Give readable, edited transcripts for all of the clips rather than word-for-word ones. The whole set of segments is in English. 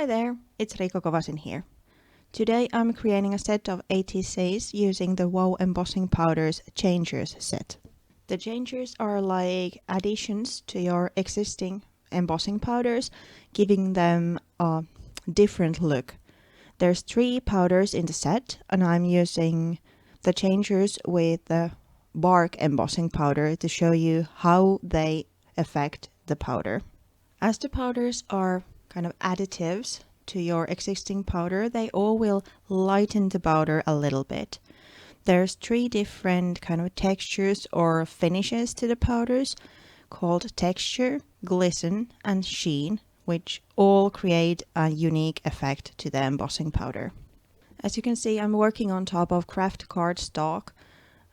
Hi there, it's Riikka Kovasin here. Today I'm creating a set of ATCs using the WOW Embossing Powder's Changers set. The changers are like additions to your existing embossing powders, giving them a different look. There's 3 powders in the set, and I'm using the changers with the bark embossing powder to show you how they affect the powder. As the powders are kind of additives to your existing powder, they all will lighten the powder a little bit. There's 3 different kind of textures or finishes to the powders called texture, glisten, and sheen, which all create a unique effect to the embossing powder. As you can see, I'm working on top of craft cardstock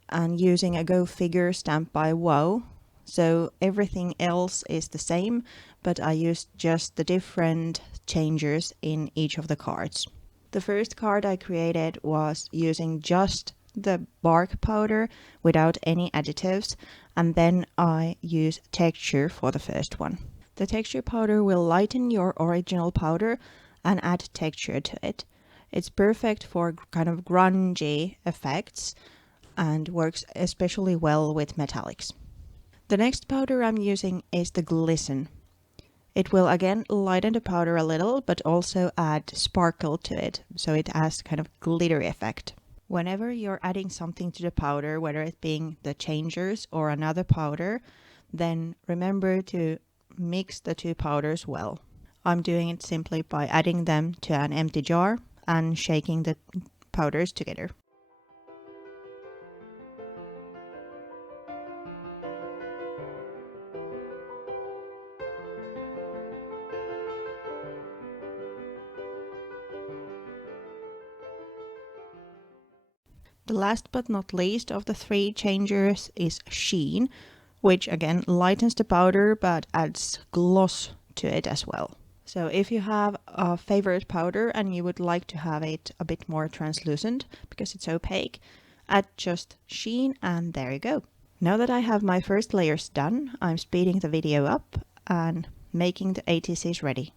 and using a Go Figure stamp by WOW. So everything else is the same, but I used just the different changers in each of the cards. The first card I created was using just the bark powder without any additives, and then I use texture for the first one. The texture powder will lighten your original powder and add texture to it. It's perfect for kind of grungy effects and works especially well with metallics. The next powder I'm using is the glisten. It will again lighten the powder a little, but also add sparkle to it, so it has kind of glittery effect. Whenever you're adding something to the powder, whether it being the changers or another powder, then remember to mix the 2 powders well. I'm doing it simply by adding them to an empty jar and shaking the powders together. The last but not least of the 3 changers is sheen, which again lightens the powder but adds gloss to it as well. So if you have a favorite powder and you would like to have it a bit more translucent because it's opaque, add just sheen and there you go. Now that I have my first layers done, I'm speeding the video up and making the ATCs ready.